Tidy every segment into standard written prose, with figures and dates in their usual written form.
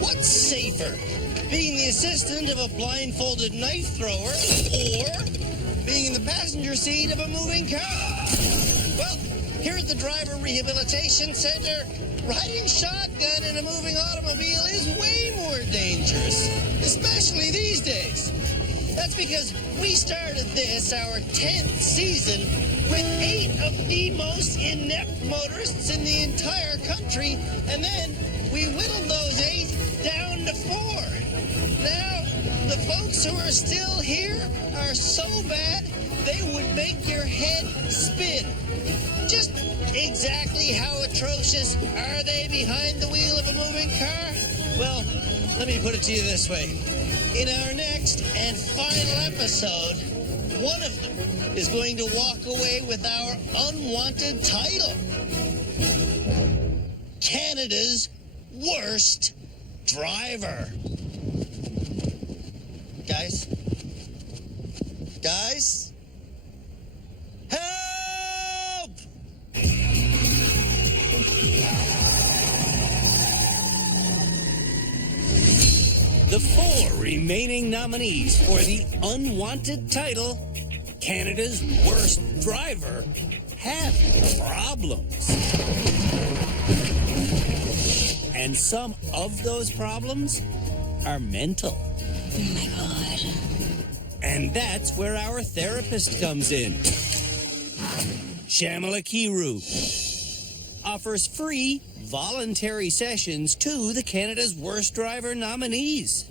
What's safer? Being the assistant of a blindfolded knife thrower or being in the passenger seat of a moving car? Well, here at the Driver Rehabilitation Center, riding shotgun in a moving automobile is way more dangerous, especially these days. That's because we started this, our 10th season, with 8 of the most inept motorists in the entire country, and then we whittled those 8 down to 4. Now, the folks who are still here are so bad, they would make your head spin. Just exactly how atrocious are they behind the wheel of a moving car? Well, let me put it to you this way. In our next and final episode, one of them is going to walk away with our unwanted title. Canada's worst driver. Guys? Help! The 4 remaining nominees for the unwanted title, Canada's Worst Driver, have problems. And some of those problems are mental. Oh my God. And that's where our therapist comes in. Shamala Kiru offers free voluntary sessions to the Canada's Worst Driver nominees.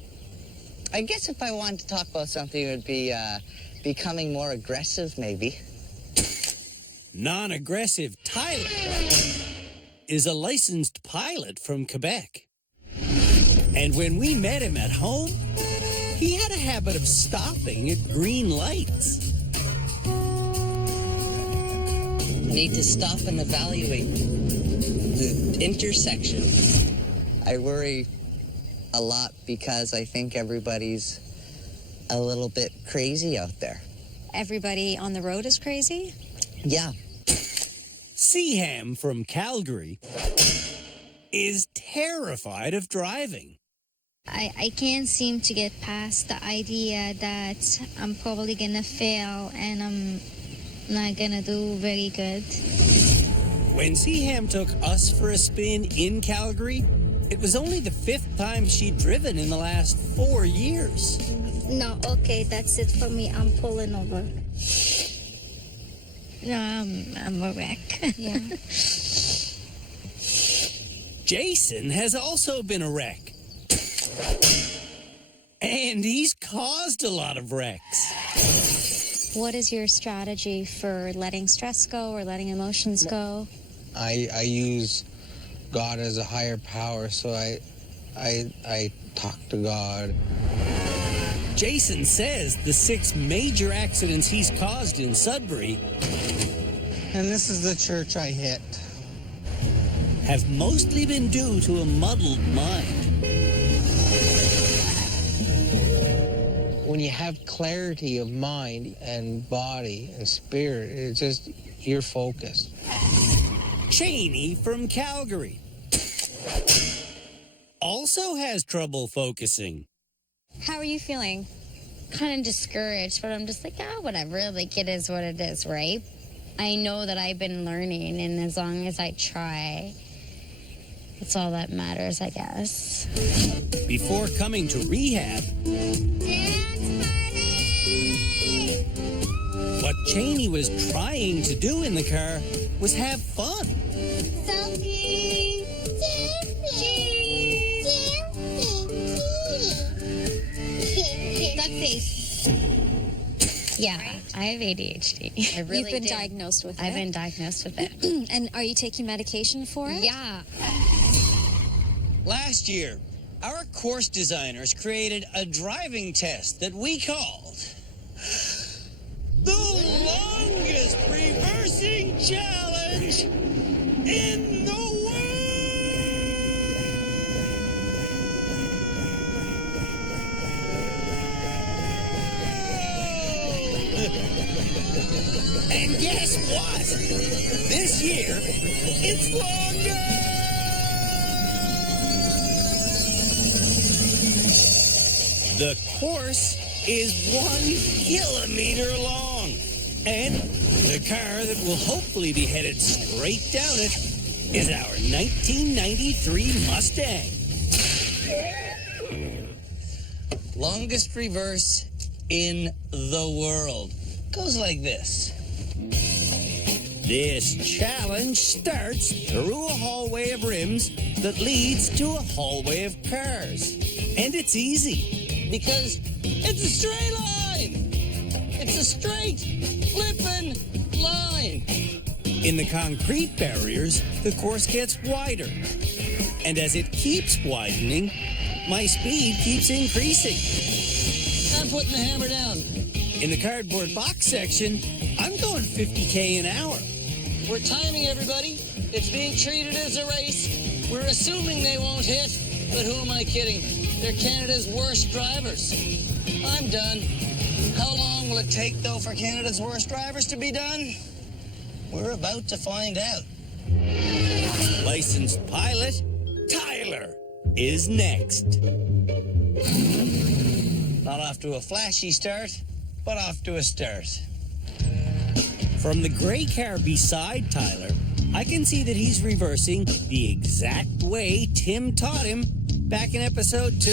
I guess if I wanted to talk about something, it would be becoming more aggressive, maybe. Non-aggressive Tyler is a licensed pilot from Quebec. And when we met him at home, he had a habit of stopping at green lights. Need to stop and evaluate the intersection. I worry a lot because I think everybody's a little bit crazy out there. Everybody on the road is crazy? Yeah. Seaham from Calgary is terrified of driving. I can't seem to get past the idea that I'm probably gonna fail and I'm not gonna do very good. When Seaham took us for a spin in Calgary, it was only the 5th time she'd driven in the last 4 years. No, okay, that's it for me. I'm pulling over. No, I'm a wreck. Yeah. Jason has also been a wreck. And he's caused a lot of wrecks. What is your strategy for letting stress go or letting emotions go? I use God as a higher power, so I talk to God. Jason says the 6 major accidents he's caused in Sudbury, And this is the church I hit. have mostly been due to a muddled mind. When you have clarity of mind and body and spirit, it's just, you're focused. Cheney from Calgary also has trouble focusing. How are you feeling? Kind of discouraged, but I'm just like, whatever. Like, it is what it is, right? I know that I've been learning, and as long as I try, it's all that matters, I guess. Before coming to rehab, what Cheney was trying to do in the car was have fun. Duck face. Yeah, I have ADHD. I really You've been do. diagnosed with it? I've been diagnosed with it. And are you taking medication for it? Yeah. Last year, our course designers created a driving test that we called the longest reversing challenge in the world. And guess what? This year, it's longer. The course is 1 kilometer long. And the car that will hopefully be headed straight down it is our 1993 Mustang. Longest reverse in the world. Goes like this. This challenge starts through a hallway of rims that leads to a hallway of cars. And it's easy because it's a straight line. It's a straight flippin' line. In the concrete barriers, the course gets wider. And as it keeps widening, my speed keeps increasing. I'm putting the hammer down. In the cardboard box section, I'm going 50k an hour. We're timing, everybody. It's being treated as a race. We're assuming they won't hit, but who am I kidding? They're Canada's worst drivers. I'm done. How long will it take, though, for Canada's worst drivers to be done? We're about to find out. Licensed pilot Tyler is next. Not off to a flashy start, but off to a start. From the gray car beside Tyler, I can see that he's reversing the exact way Tim taught him back in episode 2.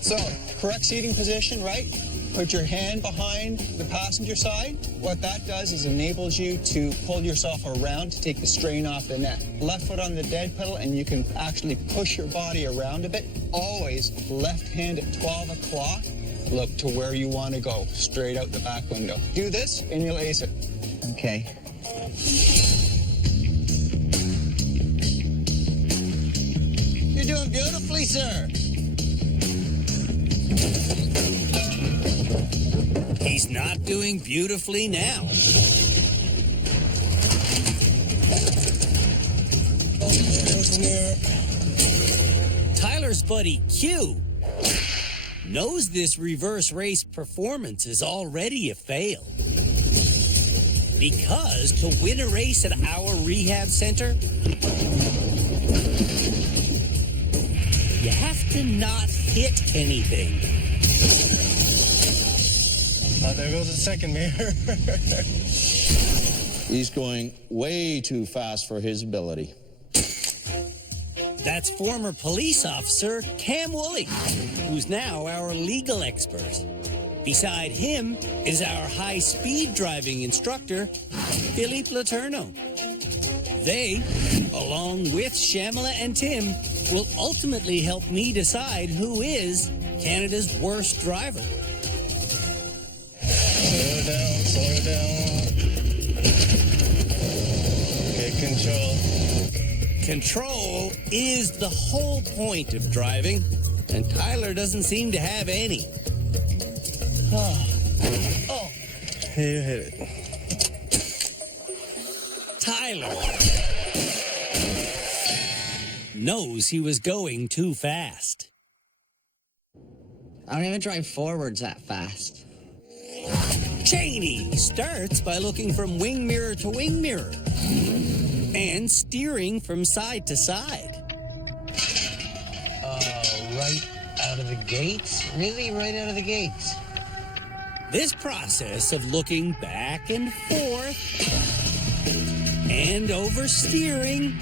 So, correct seating position, right? Put your hand behind the passenger side. What that does is enables you to pull yourself around to take the strain off the neck. Left foot on the dead pedal, and you can actually push your body around a bit. Always left hand at 12 o'clock. Look to where you want to go, straight out the back window. Do this, and you'll ace it. Okay. You're doing beautifully, sir. He's not doing beautifully now. Tyler's buddy Q knows this reverse race performance is already a fail. Because to win a race at our rehab center, you have to not hit anything. There goes the second mirror. He's going way too fast for his ability. That's former police officer Cam Woolley, who's now our legal expert. Beside him is our high-speed driving instructor, Philippe Laterno. They, along with Shamala and Tim, will ultimately help me decide who is Canada's worst driver. Slow down. Okay, control. Control is the whole point of driving, and Tyler doesn't seem to have any. Oh. You hit it. Tyler knows he was going too fast. I don't even drive forwards that fast. Cheney starts by looking from wing mirror to wing mirror and steering from side to side. Right out of the gates? Really? Right out of the gates? This process of looking back and forth and oversteering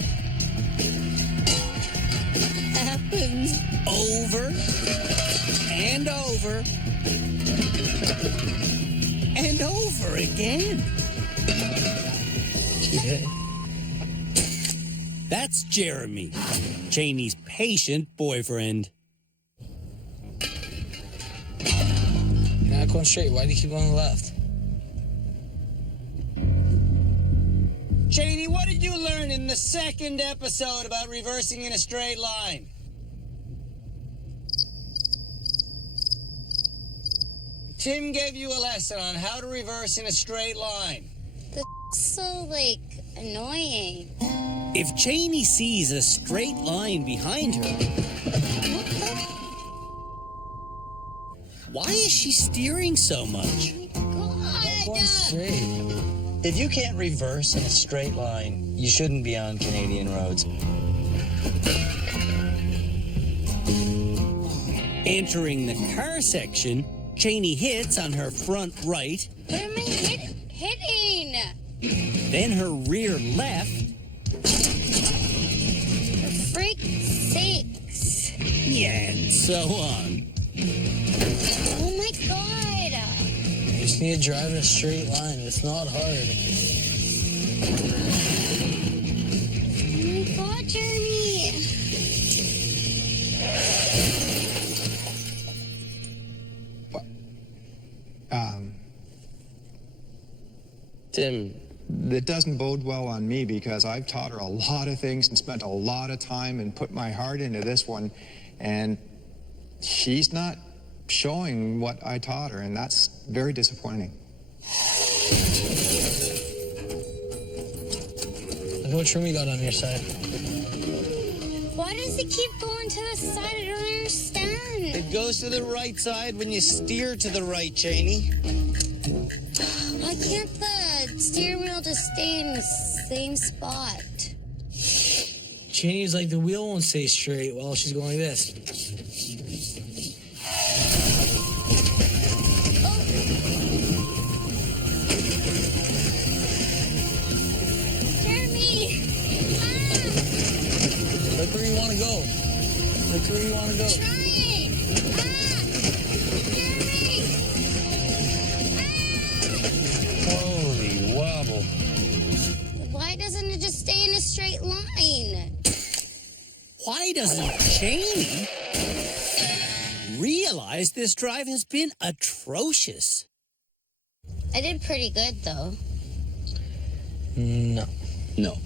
happens over and over and over again. That's Jeremy, Cheney's patient boyfriend. You're not going straight. Why do you keep going left? Cheney, what did you learn in the second episode about reversing in a straight line? Tim gave you a lesson on how to reverse in a straight line. That's so, annoying. If Cheney sees a straight line behind her, why is she steering so much? Going straight. If you can't reverse in a straight line, you shouldn't be on Canadian roads. Entering the car section, Cheney hits on her front right, What am I hitting? then her rear left, For freak's sakes. and so on. Oh my god. You just need to drive in a straight line. It's not hard. Oh my god, Jeremy. Tim, That doesn't bode well on me because I've taught her a lot of things and spent a lot of time and put my heart into this one, and she's not showing what I taught her, and that's very disappointing. look how much room you got on your side. Why does it keep going to the side? I don't understand. It goes to the right side when you steer to the right, Cheney. Why can't the steering wheel just stay in the same spot? Cheney's like the wheel won't stay straight while she's going like this. Jeremy! Look where you want to go. Look where you want to go. Trying! Jeremy! Holy wobble. Why doesn't it just stay in a straight line? Why doesn't Cheney realize this drive has been atrocious? I did pretty good, though. No. No.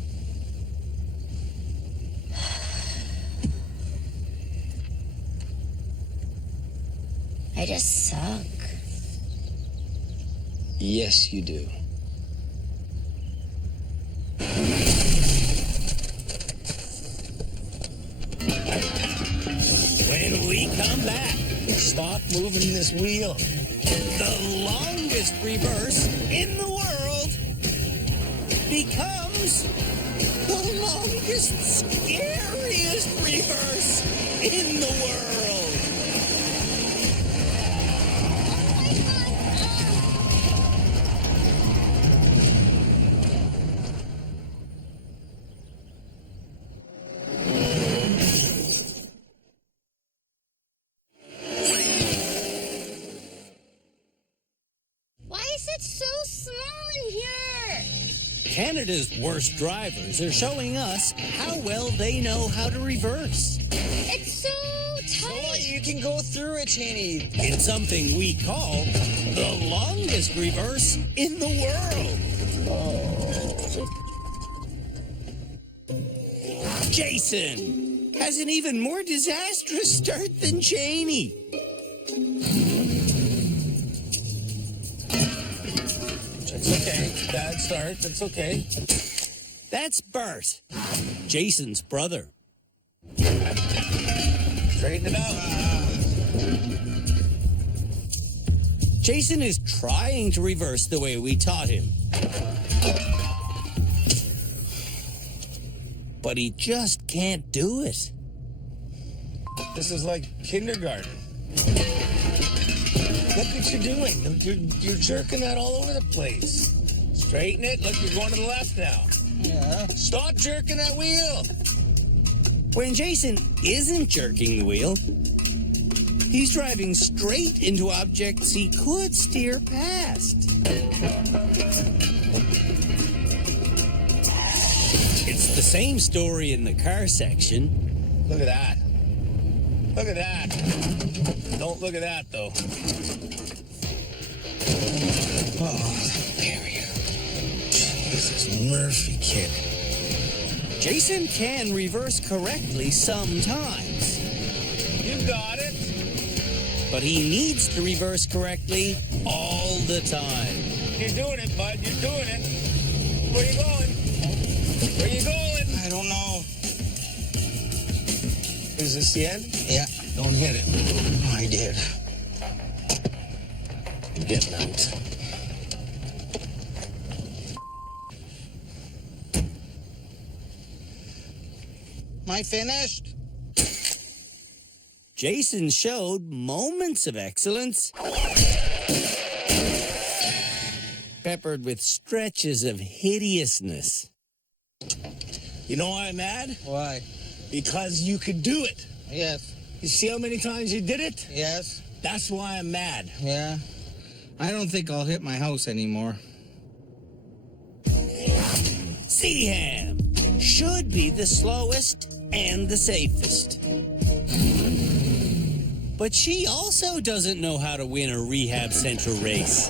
I just suck. Yes, you do. When we come back, Stop moving this wheel. the longest reverse in the world becomes the longest, scariest reverse in the world. Why is it so small in here? Canada's worst drivers are showing us how well they know how to reverse It's so tight. You can go through it, Cheney. in something we call the longest reverse in the world. Jason has an even more disastrous start than Cheney. It's okay. Bad start. That's okay. That's Bert, Jason's brother. Straighten it out. Jason is trying to reverse the way we taught him. But he just can't do it. This is like kindergarten. Look what you're doing. You're jerking that all over the place. Straighten it. Look, you're going to the left now. Yeah. Stop jerking that wheel. When Jason isn't jerking the wheel, he's driving straight into objects he could steer past. It's the same story in the car section. Look at that. Look at that. Don't look at that, though. Oh, there we go. This is Murphy Kid. Jason can reverse correctly sometimes, You got it. but he needs to reverse correctly all the time. You're doing it, bud. You're doing it. Where you going? Where you going? I don't know. Is this the end? Yeah. Don't hit it. Oh, I did. I'm getting out. Am I finished? Jason showed moments of excellence, peppered with stretches of hideousness. You know why I'm mad? Why? Because you could do it. Yes. You see how many times you did it? Yes. That's why I'm mad. Yeah. I don't think I'll hit my house anymore. Seaham should be the slowest and the safest. But she also doesn't know how to win a Rehab Central race.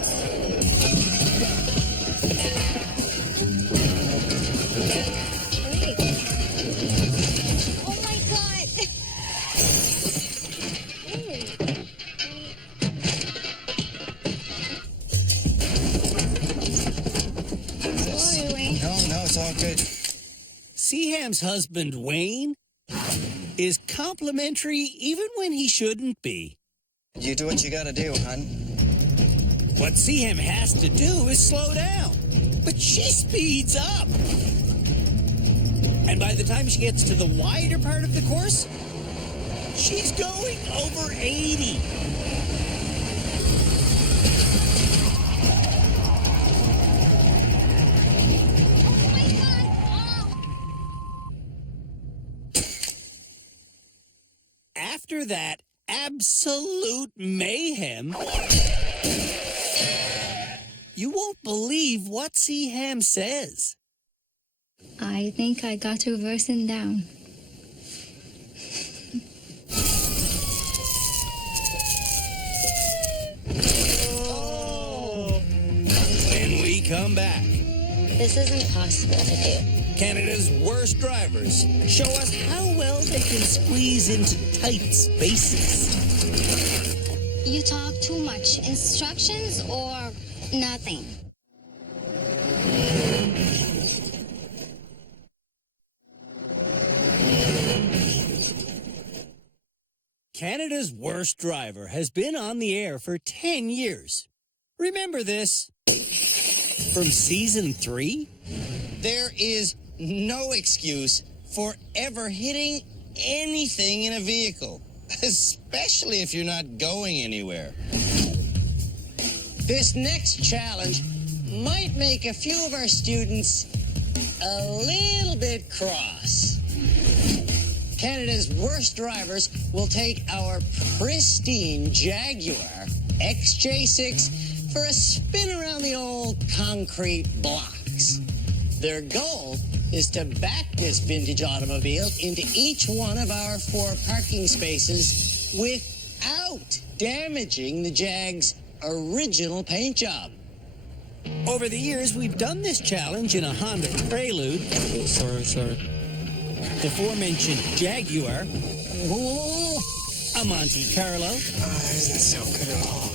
Oh my God! Sorry, Wayne. No, it's all good. Seaham's husband, Wayne, is complimentary even when he shouldn't be. You do what you gotta do, hon. What Seaham has to do is slow down, but she speeds up. And by the time she gets to the wider part of the course, she's going over 80. After that absolute mayhem, you won't believe what Seaham says. I think I got to reversing down. When we come back, This isn't possible to do. Canada's worst drivers show us how well they can squeeze into tight spaces. You talk too much. Instructions or nothing? Canada's worst driver has been on the air for 10 years. Remember this? From season 3? There is no excuse for ever hitting anything in a vehicle, especially if you're not going anywhere. This next challenge might make a few of our students a little bit cross. Canada's worst drivers will take our pristine Jaguar XJ6 for a spin around the old concrete blocks. Their goal is to back this vintage automobile into each one of our 4 parking spaces without damaging the Jag's original paint job. Over the years, we've done this challenge in a Honda Prelude, Sorry. the aforementioned Jaguar, a Monte Carlo, Isn't so good at all.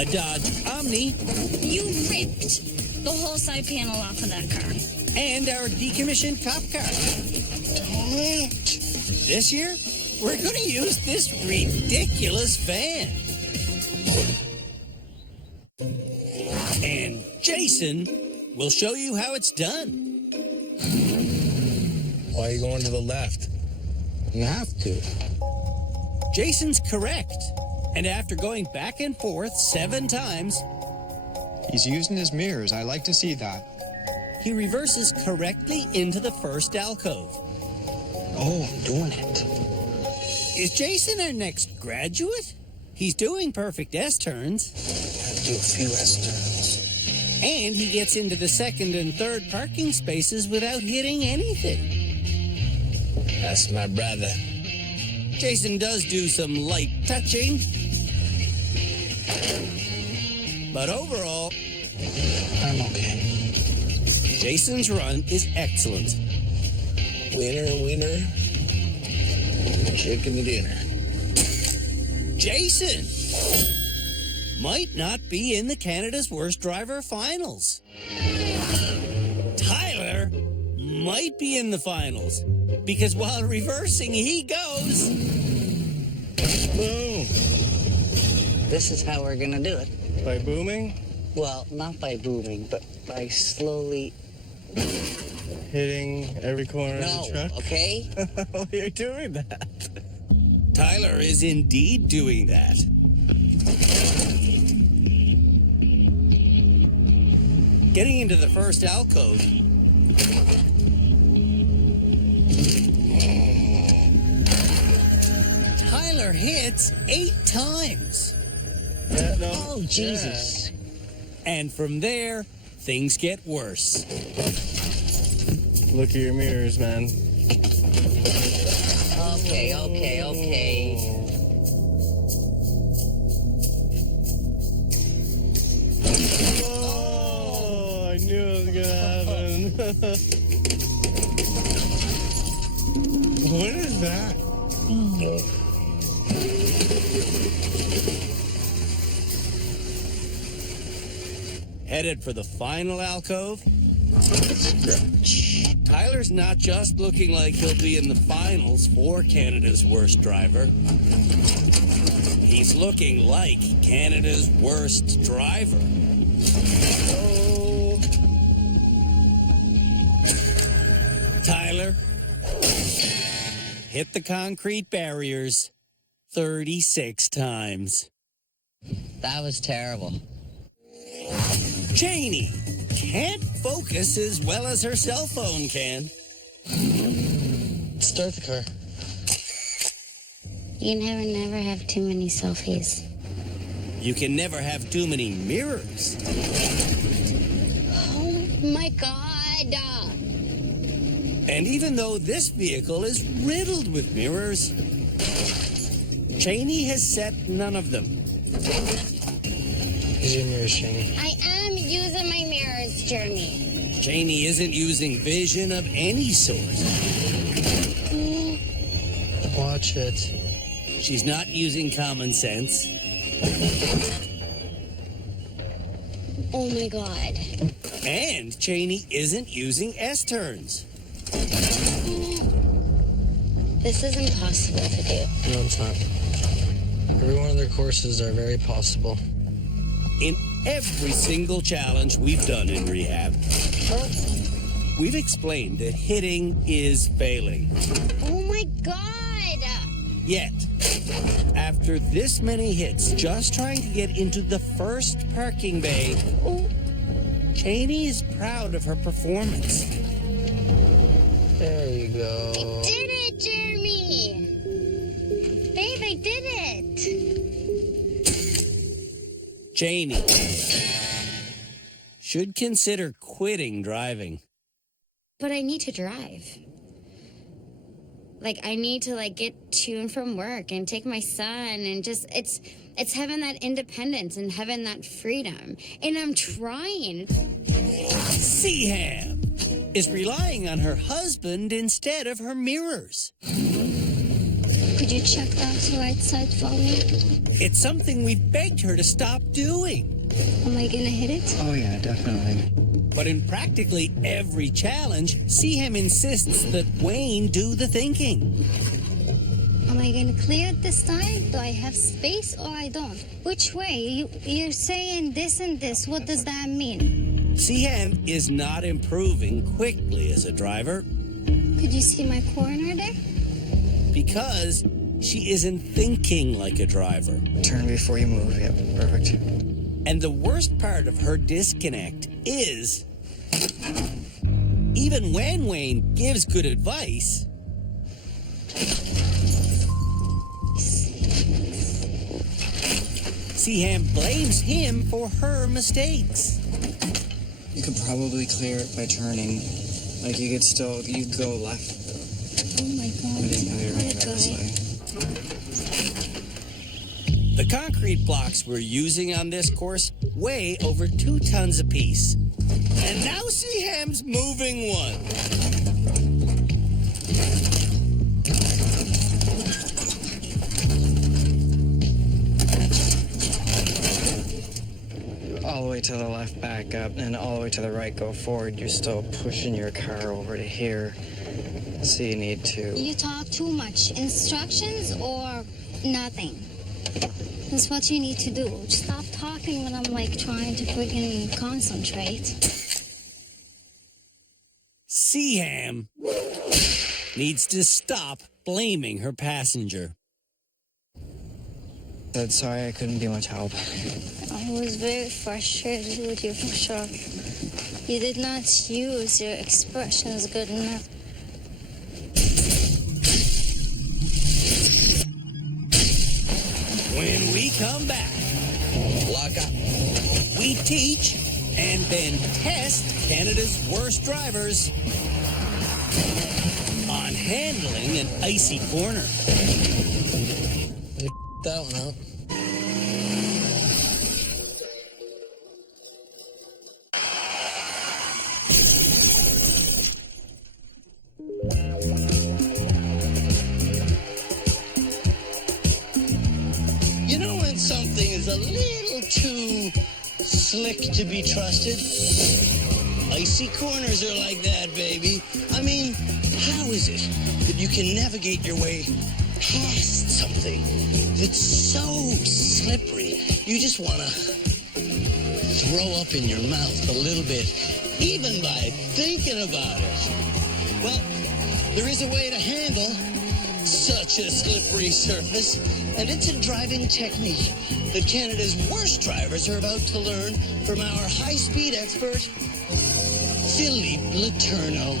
a Dodge Omni, You ripped the whole side panel off of that car. and our decommissioned cop car. This year, we're going to use this ridiculous van. And Jason will show you how it's done. Why are you going to the left? You have to. Jason's correct. And after going back and forth 7 times, He's using his mirrors. I like to see that. he reverses correctly into the first alcove. Oh, I'm doing it. Is Jason our next graduate? He's doing perfect S-turns. Do a few S-turns. And he gets into the second and third parking spaces without hitting anything. That's my brother. Jason does do some light touching. But overall, I'm okay. Jason's run is excellent. Winner, chicken dinner. Jason might not be in the Canada's Worst Driver finals. Tyler might be in the finals because while reversing, he goes. Boom. This is how we're gonna do it. By booming? Well, not by booming, but by slowly hitting every corner No, of the truck? okay? Oh, you're doing that. Tyler is indeed doing that. Getting into the first alcove, Tyler hits 8 times. Yeah, no. Oh, Jesus. And from there, things get worse. Look at your mirrors, man. Okay. Oh, I knew it was gonna happen. What is that? Headed for the final alcove. Tyler's not just looking like he'll be in the finals for Canada's worst driver. He's looking like Canada's worst driver. Oh. Tyler hit the concrete barriers 36 times. That was terrible. Janie can't focus as well as her cell phone can. Start the car. You never have too many selfies. You can never have too many mirrors. Oh my God. And even though this vehicle is riddled with mirrors, Janie has set none of them. Use your mirrors, Janie. I am using my mirrors, Jeremy. Janie isn't using vision of any sort. Watch it. She's not using common sense. Oh my God. And Janie isn't using S-turns. This is impossible to do. No, it's not. Every one of their courses are very possible. In every single challenge we've done in rehab, we've explained that hitting is failing. Oh my God. Yet, after this many hits just trying to get into the first parking bay, Janie is proud of her performance. There you go. I did it, Jeremy. Babe, I did it. Janie should consider quitting driving. But I need to drive. Like, I need to, get to and from work and take my son and just, it's having that independence and having that freedom. And I'm trying. Seaham is relying on her husband instead of her mirrors. Could you check that right side for me? It's something we've begged her to stop doing. Am I gonna hit it? Oh, yeah, definitely. But in practically every challenge, Seaham insists that Wayne do the thinking. Am I gonna clear it this time? Do I have space or I don't? Which way? You're saying this and this. What does that mean? Seaham is not improving quickly as a driver Could you see my corner there? because she isn't thinking like a driver. Turn before you move. Yep, perfect. And the worst part of her disconnect is, even when Wayne gives good advice, Seaham blames him for her mistakes. You could probably clear it by turning. Like, you could go left. Oh my God. Let it go. The concrete blocks we're using on this course weigh over 2 tons apiece. And now Seaham's moving one. All the way to the left, back up, and all the way to the right, go forward. You're still pushing your car over to here. So you need to... You talk too much. Instructions or nothing. That's what you need to do. Stop talking when I'm trying to freaking concentrate. Seaham needs to stop blaming her passenger. Said sorry I couldn't be much help. I was very frustrated with you for sure. You did not use your expressions good enough. When we come back, Lock up. we teach and then test Canada's worst drivers on handling an icy corner. That one out. You know when something is a little too slick to be trusted? Icy corners are like that, baby. I mean, how is it that you can navigate your way past something that's so slippery you just want to throw up in your mouth a little bit, even by thinking about it? Well, there is a way to handle such a slippery surface, and it's a driving technique that Canada's worst drivers are about to learn from our high-speed expert, Philippe Letourneau.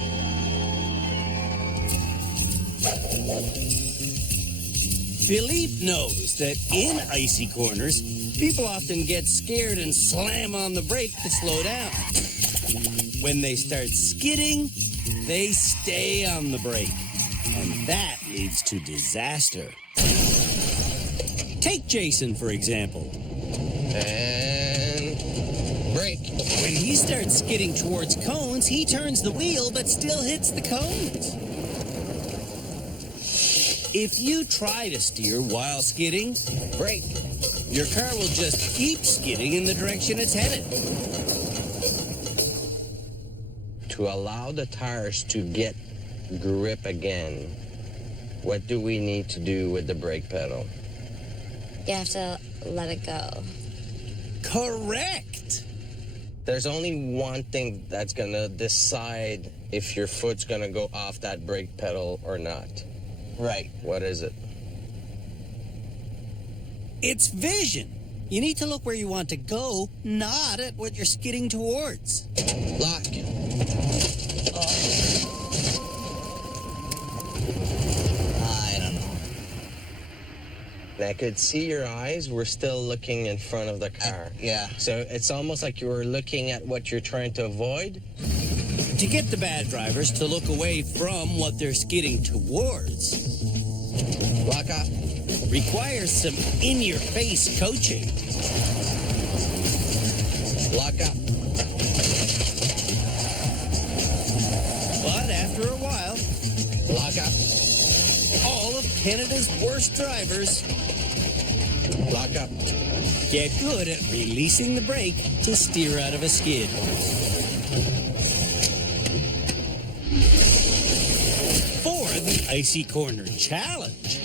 Philippe knows that in icy corners, people often get scared and slam on the brake to slow down. When they start skidding, they stay on the brake, and that leads to disaster. Take Jason, for example. And brake. When he starts skidding towards cones, he turns the wheel but still hits the cones. If you try to steer while skidding, Brake. your car will just keep skidding in the direction it's headed. To allow the tires to get grip again, what do we need to do with the brake pedal? You have to let it go. Correct. There's only one thing that's gonna decide if your foot's gonna go off that brake pedal or not. Right. What is it? It's vision. You need to look where you want to go, not at what you're skidding towards. Lock. I don't know. I could see your eyes were still looking in front of the car. Yeah. So it's almost like you were looking at what you're trying to avoid. To get the bad drivers to look away from what they're skidding towards Lock up. requires some in-your-face coaching. Lock up. But after a while, Lock up. all of Canada's worst drivers Lock up. get good at releasing the brake to steer out of a skid. For the Icy Corner Challenge,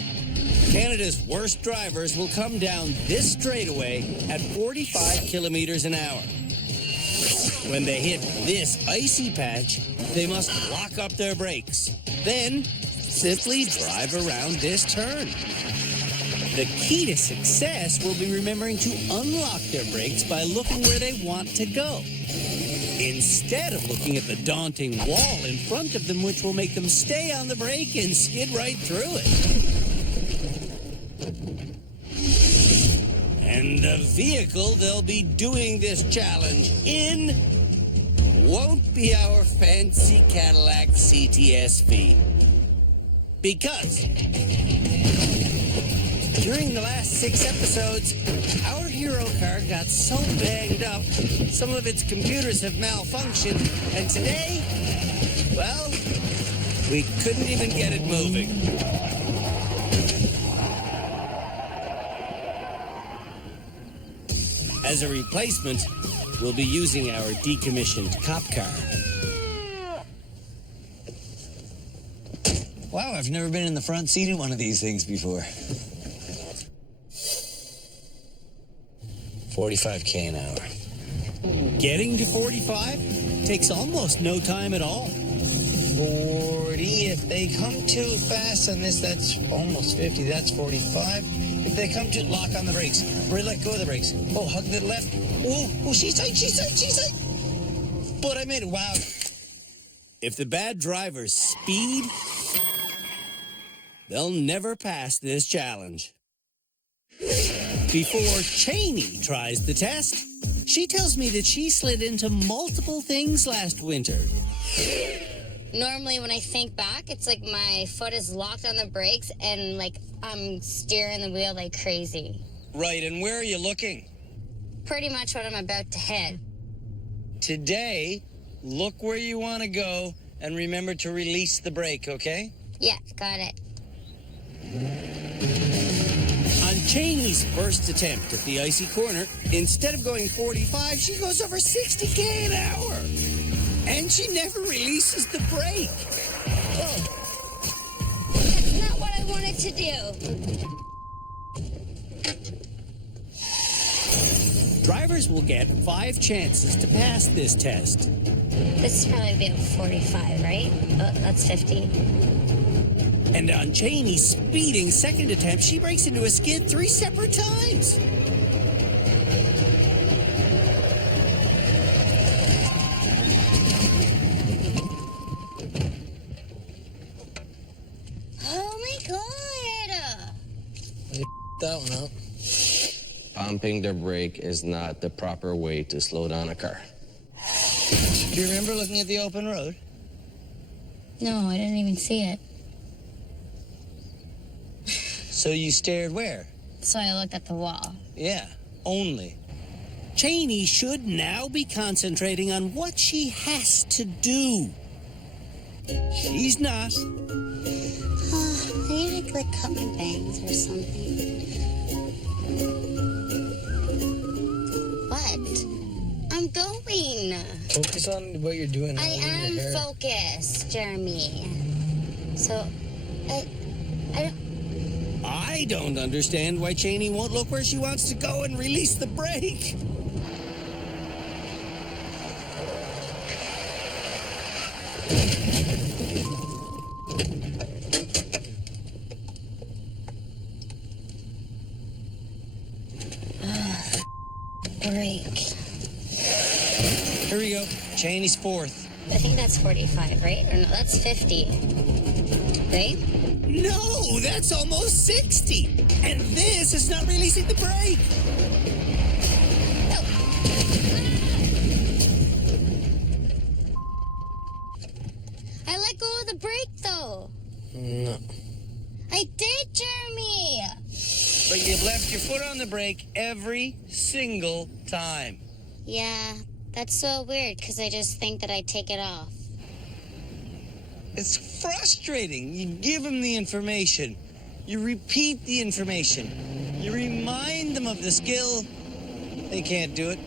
Canada's worst drivers will come down this straightaway at 45 kilometers an hour. When they hit this icy patch, they must lock up their brakes. Then, simply drive around this turn. The key to success will be remembering to unlock their brakes by looking where they want to go, instead of looking at the daunting wall in front of them, which will make them stay on the brake and skid right through it. And the vehicle they'll be doing this challenge in won't be our fancy Cadillac CTS-V. Because during the last 6 episodes, our hero car got so banged up, some of its computers have malfunctioned, and today, well, we couldn't even get it moving. As a replacement, we'll be using our decommissioned cop car. Wow, I've never been in the front seat of one of these things before. 45K an hour. Getting to 45 takes almost no time at all. 40. If they come too fast on this, that's almost 50. That's 45. If they come too, lock on the brakes. Or let go of the brakes. Oh, hug the left. Oh, she's tight, she's tight, she's tight. But I made it. Wow. If the bad drivers speed, they'll never pass this challenge. Before Cheney tries the test, she tells me that she slid into multiple things last winter. Normally, when I think back, it's like my foot is locked on the brakes and like I'm steering the wheel like crazy. Right, and where are you looking? Pretty much what I'm about to hit. Today, look where you want to go and remember to release the brake, okay? Yeah, got it. On Cheney's first attempt at the icy corner, instead of going 45, she goes over 60k an hour. And she never releases the brake. Whoa. That's not what I wanted to do. Drivers will get 5 chances to pass this test. This is probably about 45, right? Oh, that's 50. And on Cheney's speeding second attempt, she breaks into a skid 3 separate times. Oh my god! That one up. Pumping the brake is not the proper way to slow down a car. Do you remember looking at the open road? No, I didn't even see it. So you stared where? So I looked at the wall. Yeah, only. Cheney should now be concentrating on what she has to do. She's not. I need to like cut my bangs or something. What? I'm going. Focus on what you're doing. I am focused, Jeremy. So, I don't understand why Cheney won't look where she wants to go and release the brake. Brake. Here we go. Cheney's fourth. I think that's 45, right? Or no, that's 50. Right? No, that's almost 60. And this is not releasing the brake. No. I let go of the brake, though. No. I did, Jeremy. But you've left your foot on the brake every single time. Yeah, that's so weird, because I just think that I take it off. It's frustrating. You give them the information. You repeat the information. You remind them of the skill. They can't do it.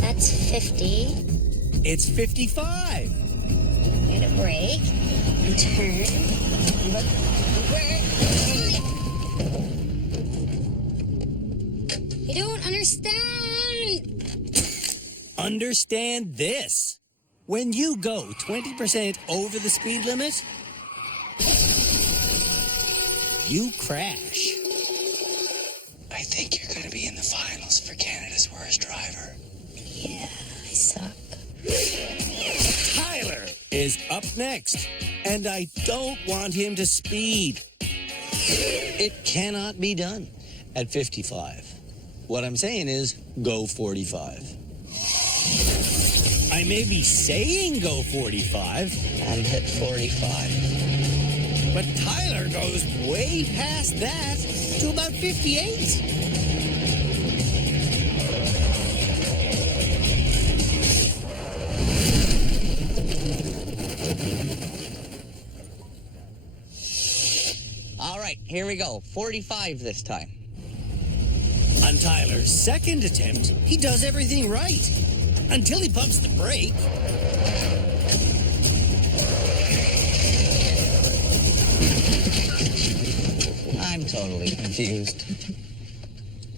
That's 50. It's 55. Get a brake. And turn. Look where. You don't understand. Understand this. When you go 20% over the speed limit, you crash. I think you're going to be in the finals for Canada's worst driver. Yeah, I suck. Tyler is up next, and I don't want him to speed. It cannot be done at 55. What I'm saying is go 45. I may be saying go 45. And hit 45. But Tyler goes way past that to about 58. All right, here we go. 45 this time. On Tyler's second attempt, he does everything right until he pumps the brake. I'm totally confused.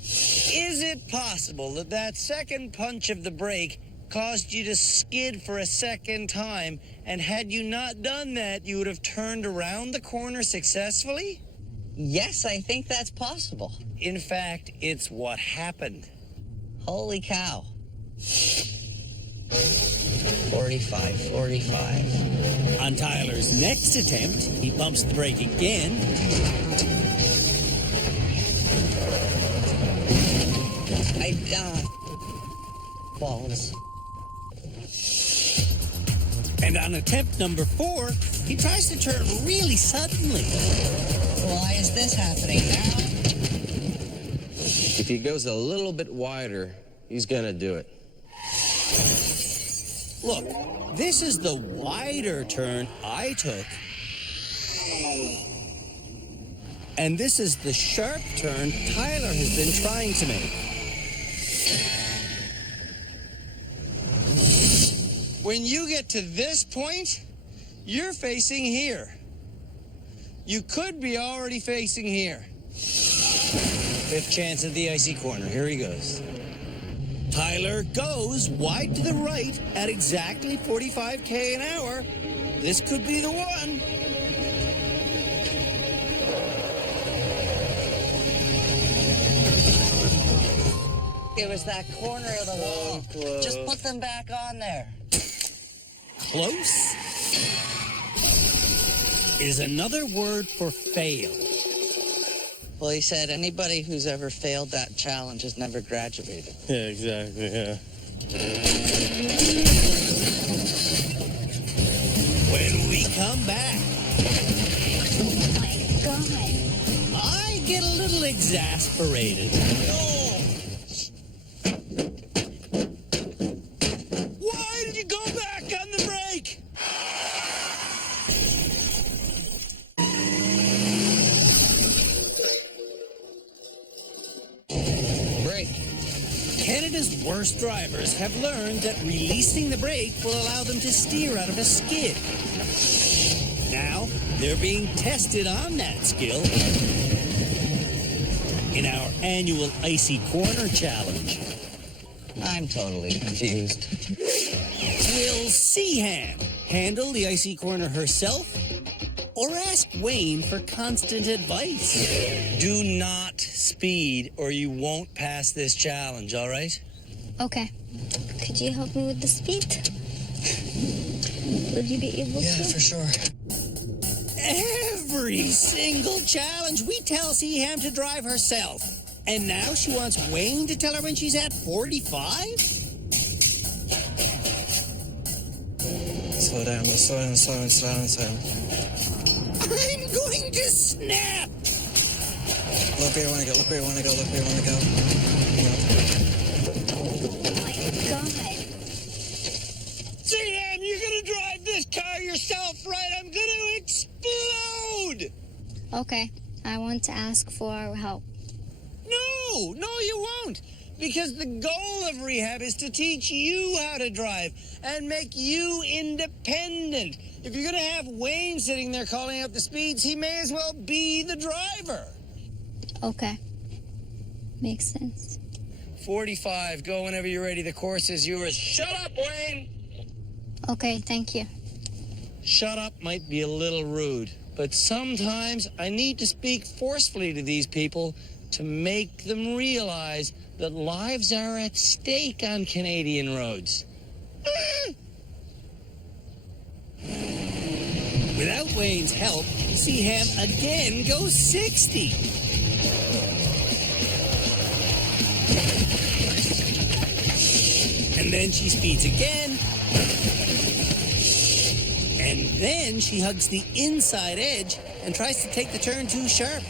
Is it possible that that second punch of the brake caused you to skid for a second time, and had you not done that, you would have turned around the corner successfully? Yes, I think that's possible. In fact, it's what happened. Holy cow. 45. On Tyler's next attempt, he pumps the brake again. Balls. And on attempt number 4, he tries to turn really suddenly. Why is this happening now? If he goes a little bit wider, he's gonna do it. Look, this is the wider turn I took. And this is the sharp turn Tyler has been trying to make. When you get to this point, you're facing here. You could be already facing here. 5th chance at the icy corner. Here he goes. Tyler goes wide to the right at exactly 45 an hour. This could be the one. It was that corner of the wall. Just put them back on there. Close is another word for fail. Well, he said anybody who's ever failed that challenge has never graduated. Yeah, exactly, yeah. When we come back, Oh my God. I get a little exasperated. Why did you go back on the brake? Canada's worst drivers have learned that releasing the brake will allow them to steer out of a skid. Now, they're being tested on that skill in our annual Icy Corner Challenge. I'm totally confused. Will Seaham handle the Icy Corner herself, or ask Wayne for constant advice? Do not speed or you won't pass this challenge, all right? Okay. Could you help me with the speed? Would you be able to? Yeah, for sure. Every single challenge we tell Seaham to drive herself. And now she wants Wayne to tell her when she's at 45? Slow down, slow down, slow down, slow down, slow down. I'm going to snap! Look where you want to go, look where you want to go, look where you want to go. God. Sam, you're gonna drive this car yourself, right? I'm gonna explode! Okay. I want to ask for help. No, you won't. Because the goal of rehab is to teach you how to drive and make you independent. If you're gonna have Wayne sitting there calling out the speeds, he may as well be the driver. Okay. Makes sense. 45, go whenever you're ready. The course is yours. Shut up, Wayne! Okay, thank you. Shut up might be a little rude, but sometimes I need to speak forcefully to these people to make them realize that lives are at stake on Canadian roads. Without Wayne's help, Seaham again goes 60. And then she speeds again. And then she hugs the inside edge and tries to take the turn too sharp.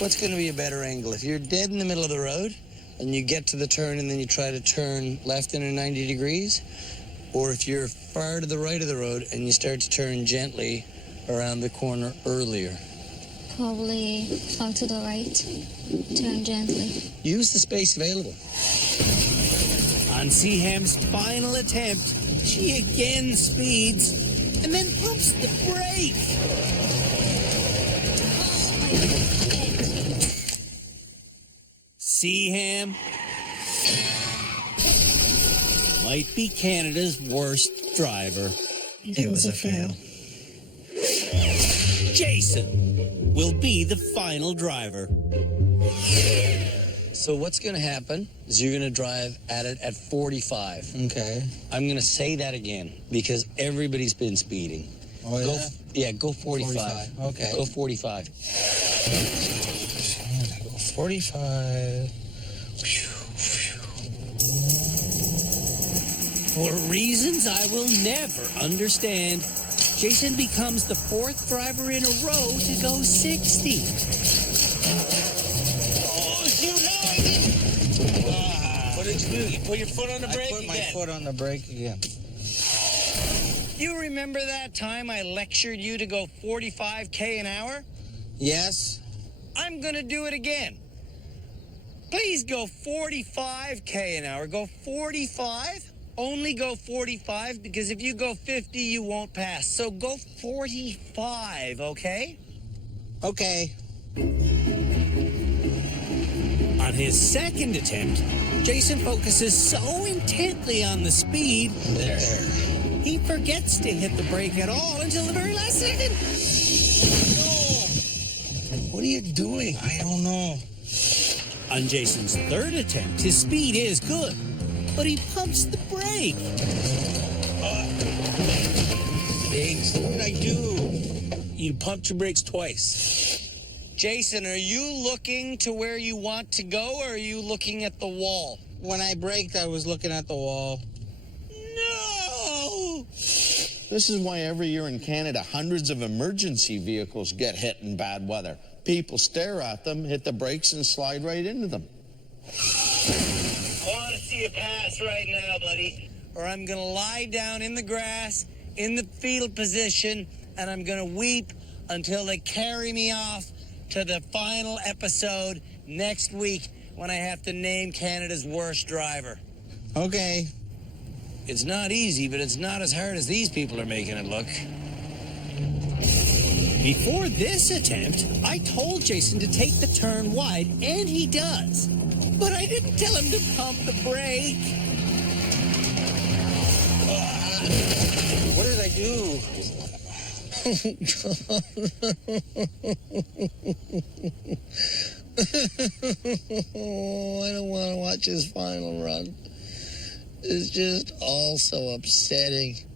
What's going to be a better angle? If you're dead in the middle of the road and you get to the turn and then you try to turn left in a 90 degrees, or if you're far to the right of the road and you start to turn gently around the corner earlier. Probably far to the right. Turn gently. Use the space available. On Seaham's final attempt, she again speeds and then pumps the brake. Seaham might be Canada's worst driver. It was a fail. Jason will be the final driver. So what's going to happen is you're going to drive at it at 45. Okay. I'm going to say that again because everybody's been speeding. Oh, yeah? Go 45. 45. Okay. Go 45. 45. For reasons I will never understand, Jason becomes the fourth driver in a row to go 60. Oh, you know I didn't. What did you do? You put your foot on the brake I put my again. foot on the brake again. You remember that time I lectured you to go 45K an hour? Yes. I'm going to do it again. Please go 45K an hour. Go 45. Only go 45 because if you go 50, you won't pass. So go 45, okay? Okay. On his second attempt, Jason focuses so intently on the speed, he forgets to hit the brake at all until the very last second. No! What are you doing? I don't know. On Jason's third attempt, his speed is good, but he pumps the brake. Biggs, what did I do? You pumped your brakes twice. Jason, are you looking to where you want to go or are you looking at the wall? When I braked, I was looking at the wall. No! This is why every year in Canada, hundreds of emergency vehicles get hit in bad weather. People stare at them, hit the brakes, and slide right into them. I want to see you pass right now, buddy. Or I'm going to lie down in the grass, in the fetal position, and I'm going to weep until they carry me off to the final episode next week when I have to name Canada's worst driver. Okay. It's not easy, but it's not as hard as these people are making it look. Before this attempt, I told Jason to take the turn wide, and he does. But I didn't tell him to pump the brake. What did I do? Oh, I don't want to watch his final run. It's just all so upsetting.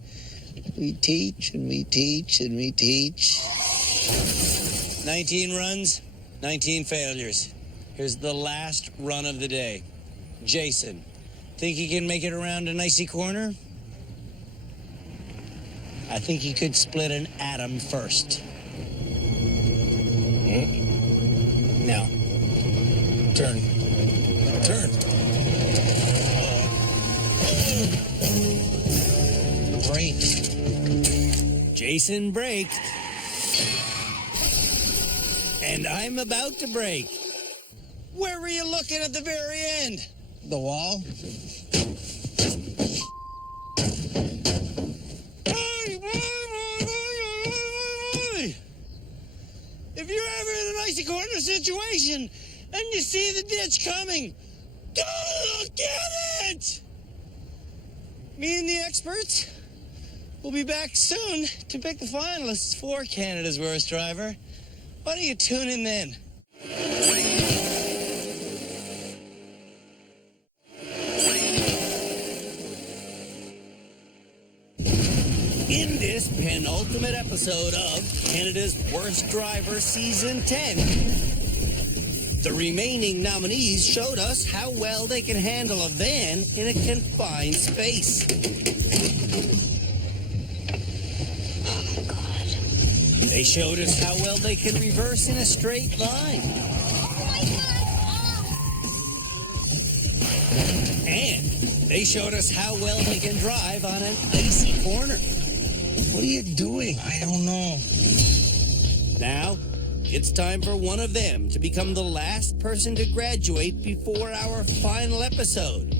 We teach and we teach and we teach. 19 runs, 19 failures. Here's the last run of the day. Jason, think he can make it around an icy corner? I think he could split an atom first. Now, turn. Turn. Brake. Jason braked. And I'm about to brake. Where were you looking at the very end? The wall? If you're ever in an icy corner situation and you see the ditch coming, don't look at it! Me and the experts will be back soon to pick the finalists for Canada's Worst Driver. Why don't you tune in then? In this penultimate episode of Canada's Worst Driver Season 10, the remaining nominees showed us how well they can handle a van in a confined space. Oh my God. They showed us how well they can reverse in a straight line. Oh my God. And they showed us how well they can drive on an icy corner. What are you doing? I don't know. Now, it's time for one of them to become the last person to graduate before our final episode.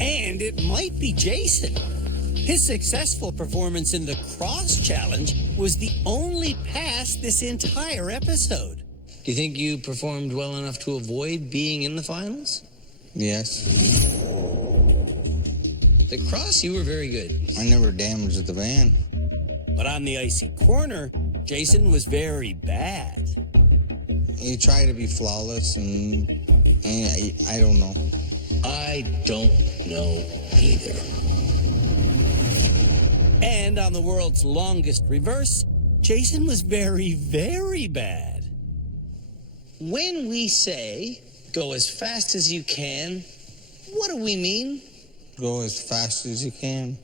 And it might be Jason. His successful performance in the cross challenge was the only pass this entire episode. Do you think you performed well enough to avoid being in the finals? Yes. The cross, you were very good. I never damaged the van. But on the icy corner, Jason was very bad. You try to be flawless, and I don't know. I don't know either. And on the world's longest reverse, Jason was very, very bad. When we say go as fast as you can, what do we mean? Go as fast as you can.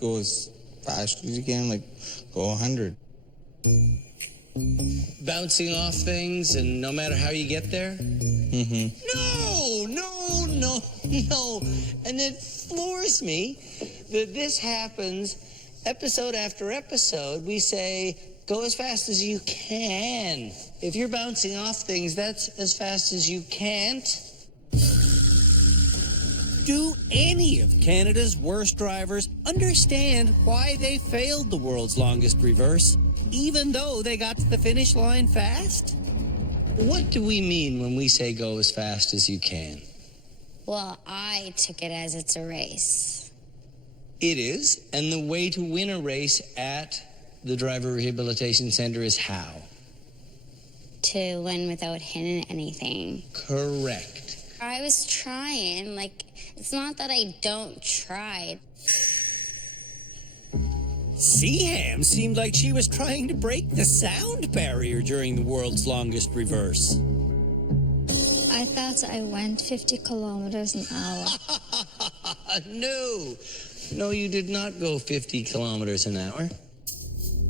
Go as fast as you can, like go 100. Bouncing off things, and no matter how you get there? Mm-hmm. No. And it floors me that this happens episode after episode. We say, go as fast as you can. If you're bouncing off things, that's as fast as you can't. Do any of Canada's worst drivers understand why they failed the world's longest reverse, even though they got to the finish line fast? What do we mean when we say go as fast as you can? Well, I took it as it's a race. It is, and the way to win a race at the Driver Rehabilitation Center is how? To win without hitting anything. Correct. I was trying, it's not that I don't try. Seaham seemed like she was trying to break the sound barrier during the world's longest reverse. I thought I went 50 kilometers an hour. No, you did not go 50 kilometers an hour.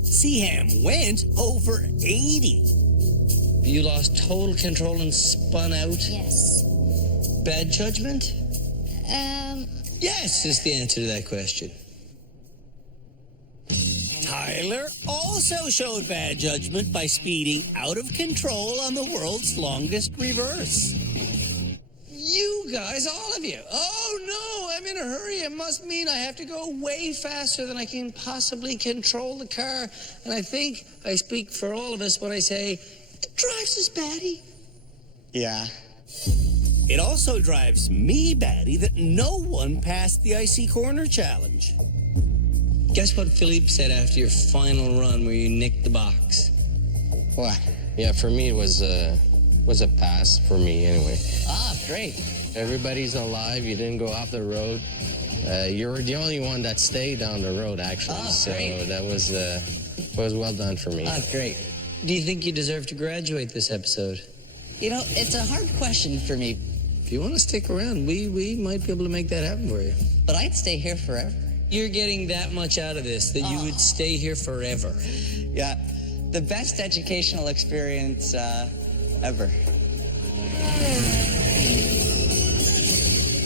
Seaham went over 80. You lost total control and spun out? Yes. Bad judgment? Yes is the answer to that question. Tyler also showed bad judgment by speeding out of control on the world's longest reverse. You guys, all of you. Oh, no, I'm in a hurry. It must mean I have to go way faster than I can possibly control the car. And I think I speak for all of us when I say, it drives us batty. Yeah. It also drives me batty that no one passed the icy corner challenge. Guess what Philippe said after your final run where you nicked the box? What? Yeah, for me, it was a pass for me anyway. Ah, great. Everybody's alive. You didn't go off the road. You were the only one that stayed on the road, actually. Ah, so great. that was well done for me. Ah, great. Do you think you deserve to graduate this episode? You know, it's a hard question for me. If you want to stick around, we might be able to make that happen for you. But I'd stay here forever. You're getting that much out of this that you would stay here forever. Yeah, the best educational experience ever.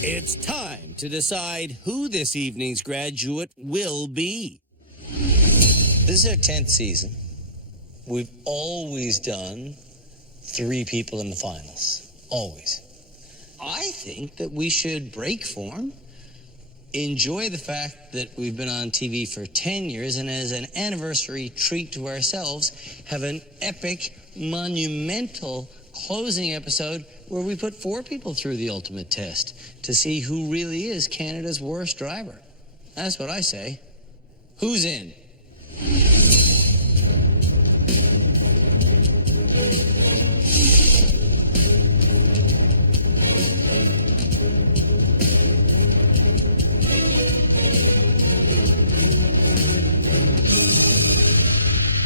It's time to decide who this evening's graduate will be. This is our 10th season. We've always done 3 people in the finals. Always. I think that we should break form, enjoy the fact that we've been on TV for 10 years, and as an anniversary treat to ourselves, have an epic, monumental closing episode where we put 4 people through the ultimate test to see who really is Canada's worst driver. That's what I say. Who's in?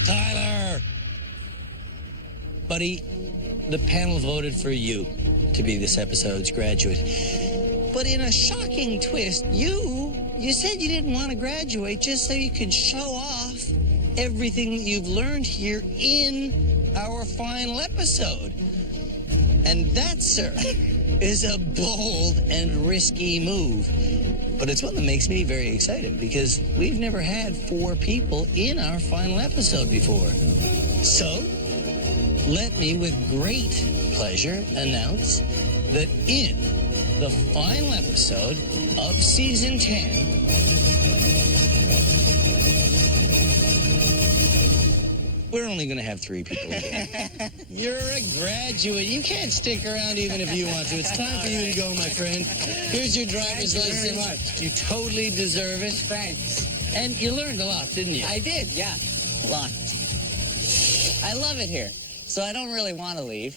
Tyler! Buddy, the panel voted for you to be this episode's graduate. But in a shocking twist, you said you didn't want to graduate just so you could show off everything that you've learned here in our final episode. And that, sir, is a bold and risky move. But it's one that makes me very excited because we've never had 4 people in our final episode before. So, let me with great pleasure announce that in the final episode of Season 10, we're only going to have 3 people again. You're a graduate. You can't stick around even if you want to. It's time for you to go, my friend. Here's your driver's license. Very much. You totally deserve it. Thanks. And you learned a lot, didn't you? I did, yeah. A lot. I love it here, so I don't really want to leave.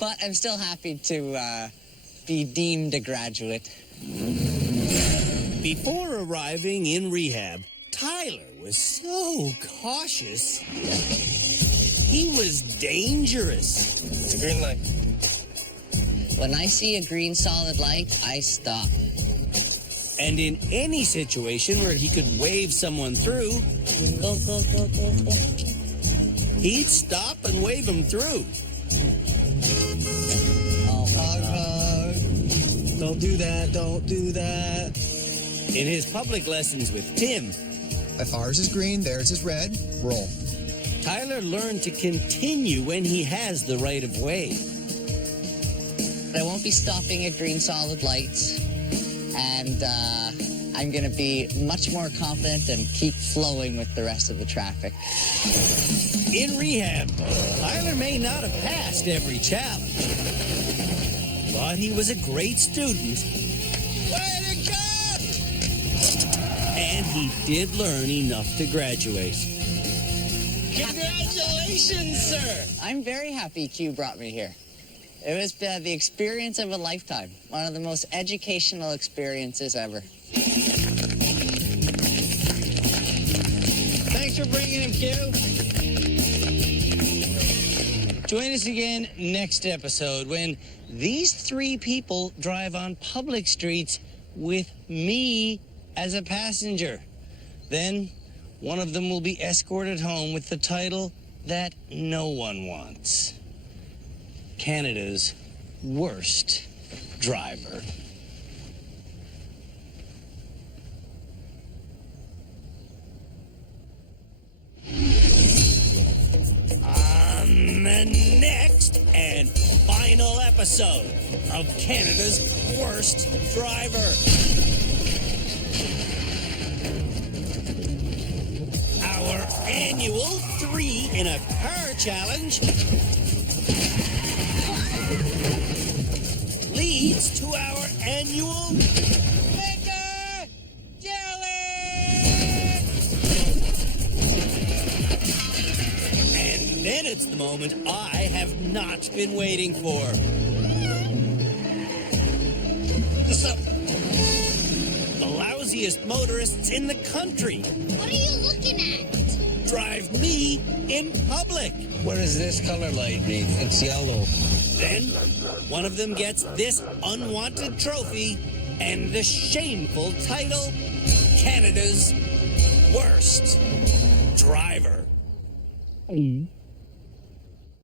But I'm still happy to be deemed a graduate. Before arriving in rehab, Tyler was so cautious. He was dangerous. It's a green light. When I see a green solid light, I stop. And in any situation where he could wave someone through, Go, go, go, go, go. he'd stop and wave them through. Don't do that. Don't do that. In his public lessons with Tim, if ours is green, theirs is red, roll. Tyler learned to continue when he has the right of way. I won't be stopping at green solid lights, and I'm going to be much more confident and keep flowing with the rest of the traffic. In rehab, Tyler may not have passed every challenge, but he was a great student. Way to go! And he did learn enough to graduate. Congratulations, sir! I'm very happy Q brought me here. It was the experience of a lifetime. One of the most educational experiences ever. Thanks for bringing him, Q. Join us again next episode when these 3 people drive on public streets with me as a passenger. Then one of them will be escorted home with the title that no one wants: Canada's worst driver. On the next and final episode of Canada's Worst Driver. Our annual 3 in a car challenge leads to our annual Liquor Challenge! And then it's the moment I have not been waiting for. The lousiest motorists in the country. What are you looking at? Drive me in public. What does this color light mean? It's yellow. Then one of them gets this unwanted trophy and the shameful title, Canada's Worst Driver.